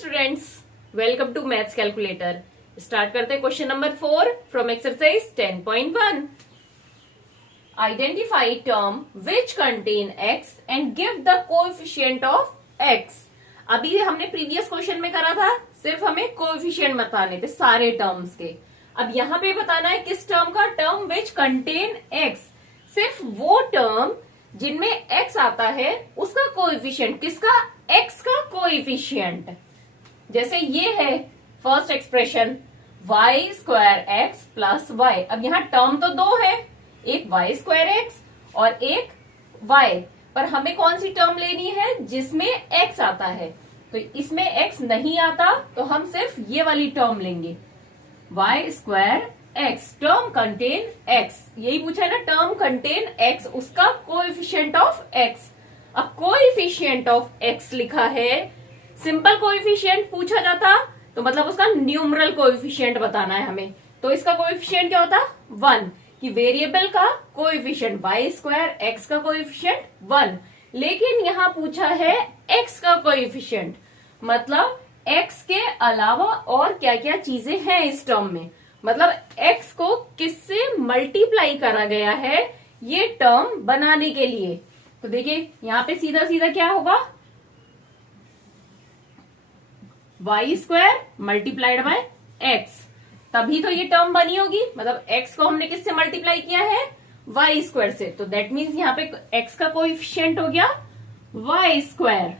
Students, welcome to maths calculator. Start करते हैं question number 4 from exercise 10.1। Identify term which contain x and give the coefficient of x। अभी हमने previous question में करा था, सिर्फ हमें कोएफिशिएंट बताने थे सारे टर्म्स के। अब यहाँ पे बताना है किस टर्म का, टर्म विच कंटेन x, सिर्फ वो टर्म जिनमें x आता है उसका कोएफिशिएंट। किसका? x का कोएफिशिएंट। जैसे ये है first expression y square x plus y. अब यहाँ टर्म तो दो है, एक y स्क्वायर x और एक y, पर हमें कौन सी टर्म लेनी है जिसमें x आता है। तो इसमें x नहीं आता तो हम सिर्फ ये वाली टर्म लेंगे, y square x, term contain x। यही पूछा है ना, टर्म कंटेन x, उसका कोएफिशिएंट ऑफ x। अब कोएफिशिएंट ऑफ x लिखा है, सिंपल कोएफिशिएंट पूछा जाता तो मतलब उसका न्यूमरल कोएफिशिएंट बताना है हमें। तो इसका कोएफिशिएंट क्या होता? 1, कि वेरिएबल का कोएफिशिएंट y स्क्वायर x का कोएफिशिएंट 1। लेकिन यहाँ पूछा है x का कोएफिशिएंट, मतलब x के अलावा और क्या क्या चीजें हैं इस टर्म में, मतलब x को किससे मल्टीप्लाई करा गया है ये टर्म बनाने के लिए। तो देखिए यहाँ पे सीधा सीधा क्या होगा, y square multiplied by x, तभी तो ये टर्म बनी होगी। मतलब x को हमने किससे मल्टीप्लाई किया है? y स्क्वायर से। तो दैट मीन्स यहाँ पे x का कोएफिशिएंट हो गया y स्क्वायर।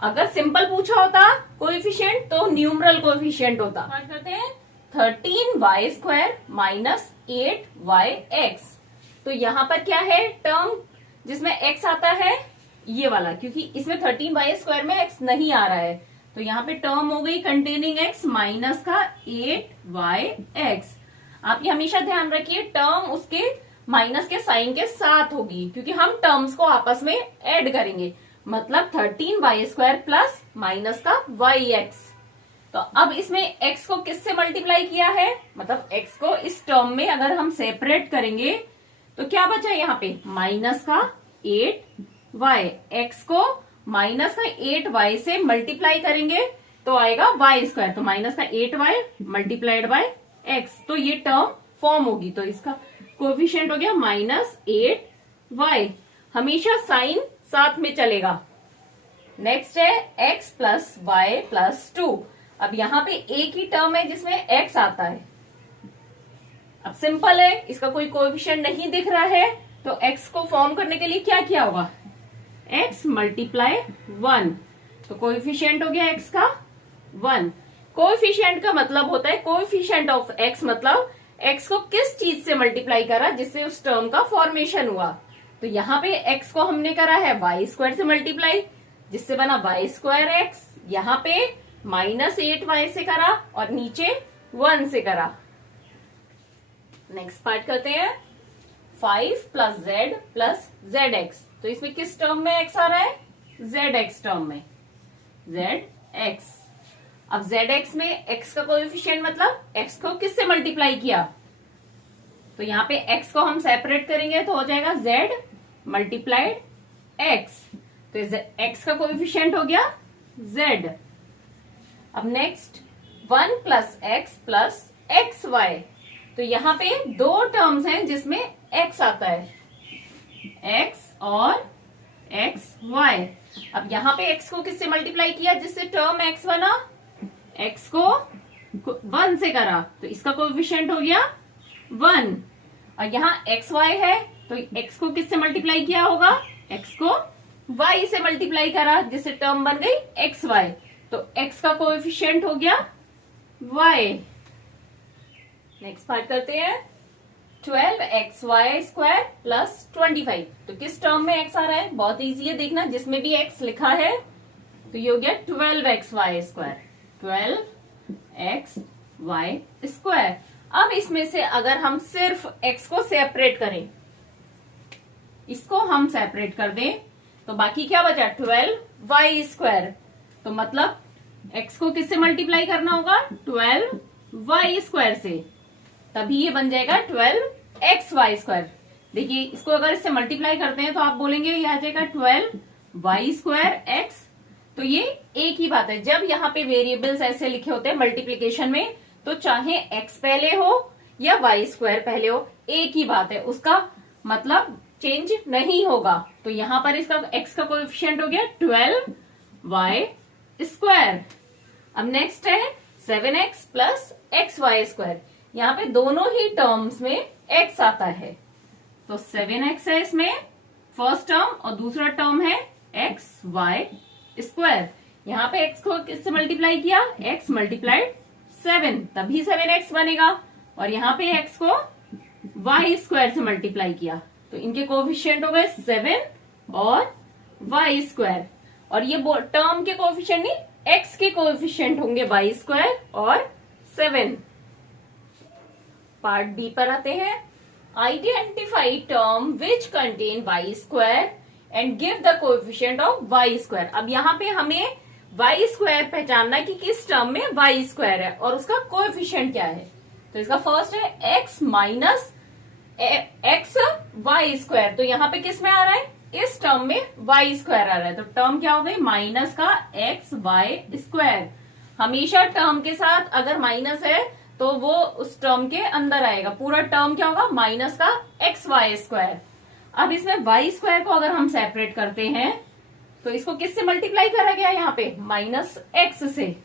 अगर सिंपल पूछा होता कोएफिशिएंट तो न्यूमरल कोएफिशिएंट होता। बात करते हैं 13y स्क्वायर माइनस 8yx। तो यहाँ पर क्या है, टर्म जिसमें x आता है ये वाला, क्योंकि इसमें 13y स्क्वायर में x नहीं आ रहा है। तो यहाँ पे टर्म हो गई कंटेनिंग x माइनस का 8yx। आप ये हमेशा ध्यान रखिए, टर्म उसके माइनस के साइन के साथ होगी, क्योंकि हम टर्म्स को आपस में ऐड करेंगे। मतलब 13y स्क्वायर प्लस माइनस का yx। तो अब इसमें x को किससे मल्टीप्लाई किया है, मतलब x को इस टर्म में अगर हम सेपरेट करेंगे तो क्या बचा यहाँ पे, माइनस का 8y। x को माइनस का 8y से मल्टीप्लाई करेंगे तो आएगा y स्क्वायर, तो माइनस का 8y मल्टीप्लाइड बाय x, तो ये टर्म फॉर्म होगी। तो इसका कोएफिशिएंट हो गया माइनस 8y। हमेशा साइन साथ में चलेगा। नेक्स्ट है x प्लस वाई प्लस 2। अब यहाँ पे एक ही टर्म है जिसमें x आता है। अब सिंपल है, इसका कोई कोएफिशिएंट नहीं दिख रहा है, तो x को फॉर्म करने के लिए क्या किया होगा, x मल्टीप्लाई 1। तो कोएफिशिएंट हो गया x का 1। कोएफिशिएंट का मतलब होता है कोएफिशिएंट ऑफ x, मतलब x को किस चीज से मल्टीप्लाई करा जिससे उस टर्म का फॉर्मेशन हुआ। तो यहाँ पे x को हमने करा है y स्क्वायर से मल्टीप्लाई, जिससे बना y स्क्वायर x। यहाँ पे माइनस 8y से करा और नीचे 1 से करा। नेक्स्ट पार्ट करते हैं 5 प्लस z प्लस zx। तो इसमें किस टर्म में x आ रहा है, zx टर्म में, zx। अब zx में x का कोएफिशिएंट मतलब x को किससे मल्टीप्लाई किया, तो यहाँ पे x को हम सेपरेट करेंगे तो हो जाएगा z मल्टीप्लाइड x। तो x का कोएफिशिएंट हो गया z। अब next 1 plus x plus xy। तो यहाँ पे दो टर्म्स हैं जिसमें x आता है, x और xy। अब यहाँ पे x को किससे मल्टीप्लाई किया जिससे टर्म x बना, x को 1 से करा, तो इसका कोएफिशिएंट हो गया 1। और यहाँ xy है तो x को किससे मल्टीप्लाई किया होगा, x को y से मल्टीप्लाई करा जिससे टर्म बन गई xy। तो x का कोएफिशिएंट हो गया y। नेक्स्ट पार्ट करते हैं 12xy स्क्वायर प्लस 25। तो किस टर्म में x आ रहा है, बहुत इजी है देखना, जिसमें भी x लिखा है तो ये हो गया 12xy स्क्वायर, 12xy स्क्वायर। अब इसमें से अगर हम सिर्फ x को सेपरेट करें, इसको हम सेपरेट कर दें तो बाकी क्या बचा, 12y स्क्वायर। तो मतलब x को किससे मल्टीप्लाई करना होगा, 12y स्क्वायर से, तभी ये बन जाएगा 12xy स्क्वायर। देखिए इसको अगर इससे मल्टीप्लाई करते हैं तो आप बोलेंगे ये आ जाएगा 12y स्क्वायर x तो ये एक ही बात है। जब यहाँ पे वेरिएबल्स ऐसे लिखे होते हैं मल्टीप्लीकेशन में, तो चाहे x पहले हो या वाई स्क्वायर पहले हो, एक ही बात है, उसका मतलब चेंज नहीं होगा। तो यहां पर इसका x का कोएफिशिएंट हो गया 12y स्क्वायर। अब नेक्स्ट है 7x plus x y square. यहाँ पे दोनों ही टर्म्स में x आता है, तो 7x है इसमें फर्स्ट टर्म और दूसरा टर्म है एक्स वाई स्क्वायर। यहाँ पे x को किससे मल्टीप्लाई किया, x मल्टीप्लाइड 7, तभी 7x बनेगा। और यहाँ पे x को y स्क्वायर से मल्टीप्लाई किया, तो इनके कोएफिशिएंट हो गए 7 और y स्क्वायर। और ये टर्म के कोएफिशिएंट नहीं, x के कोएफिशिएंट होंगे y स्क्वायर और 7। पार्ट बी पर आते हैं। Identify term which contain y square and give the coefficient of y square. अब यहाँ पे हमें y स्क्वायर पहचानना है कि किस टर्म में y स्क्वायर है और उसका कोएफिशिएंट क्या है। तो इसका फर्स्ट है x minus x y square. तो यहाँ पे किस में आ रहा है, इस टर्म में y स्क्वायर आ रहा है, तो टर्म क्या हो गई माइनस का एक्स वाई स्क्वायर। हमेशा टर्म के साथ अगर माइनस है तो वो उस टर्म के अंदर आएगा, पूरा टर्म क्या होगा माइनस का एक्स वाई स्क्वायर। अब इसमें y स्क्वायर को अगर हम सेपरेट करते हैं तो इसको किससे मल्टीप्लाई करा गया, यहाँ पे माइनस एक्स से,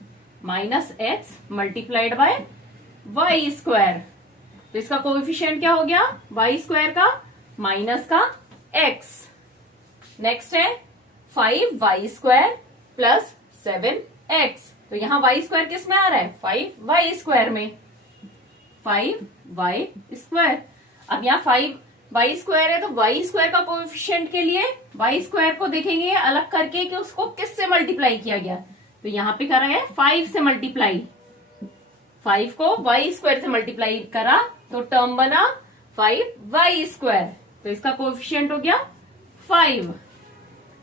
minus x multiplied by y square. तो इसका कोएफिशिएंट क्या हो गया y स्क्वायर का माइनस का x। नेक्स्ट है 5y स्क्वायर प्लस 7x। तो यहाँ y स्क्वायर किस में आ रहा है, 5y स्क्वायर में, 5y स्क्वायर। अब यहाँ 5y स्क्वायर है तो y स्क्वायर का कोएफिशिएंट के लिए y स्क्वायर को देखेंगे अलग करके कि उसको किससे मल्टीप्लाई किया गया। तो यहाँ पे करा है 5 से मल्टीप्लाई, 5 को y स्क्वायर से मल्टीप्लाई करा तो टर्म बना 5y स्क्वायर। तो इसका कोएफिशिएंट हो गया 5।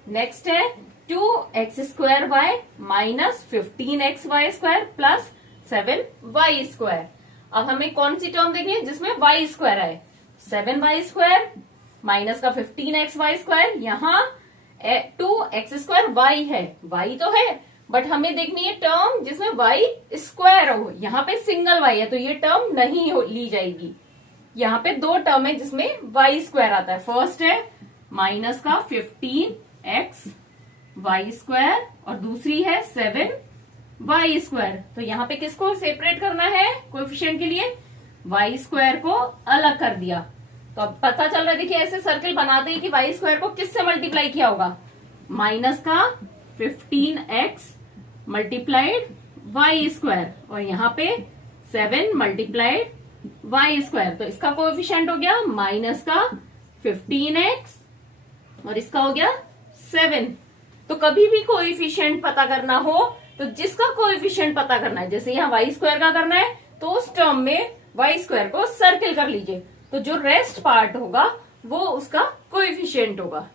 नेक्स्ट है 2x square y minus 15x y square plus 7y square. अब हमें कौन सी टर्म देखनी है जिसमें y स्क्वायर आए, 7y स्क्वायर माइनस का 15x वाई स्क्वायर। यहाँ 2x स्क्वायर y है, y तो है बट हमें देखनी है टर्म जिसमें y स्क्वायर हो। यहाँ पे सिंगल y है तो ये टर्म नहीं ली जाएगी। यहाँ पे दो टर्म है जिसमें y स्क्वायर आता है। फर्स्ट है माइनस का 15x वाई स्क्वायर और दूसरी है 7y स्क्वायर। तो यहाँ पे किसको सेपरेट करना है कोएफिशिएंट के लिए, y स्क्वायर को अलग कर दिया। तो अब पता चल रहा है, देखिए ऐसे सर्कल बनाते ही कि y स्क्वायर को किससे मल्टीप्लाई किया होगा, माइनस का 15x मल्टीप्लाइड वाई स्क्वायर और यहाँ पे 7 मल्टीप्लाइड वाई स्क्वायर। तो इसका कोएफिशिएंट हो गया माइनस का 15x और इसका हो गया 7। तो कभी भी कोएफिशिएंट पता करना हो तो जिसका कोएफिशिएंट पता करना है, जैसे यहाँ वाई स्क्वायर का करना है तो उस टर्म में वाई स्क्वायर को सर्किल कर लीजिए, तो जो रेस्ट पार्ट होगा वो उसका कोएफिशिएंट होगा।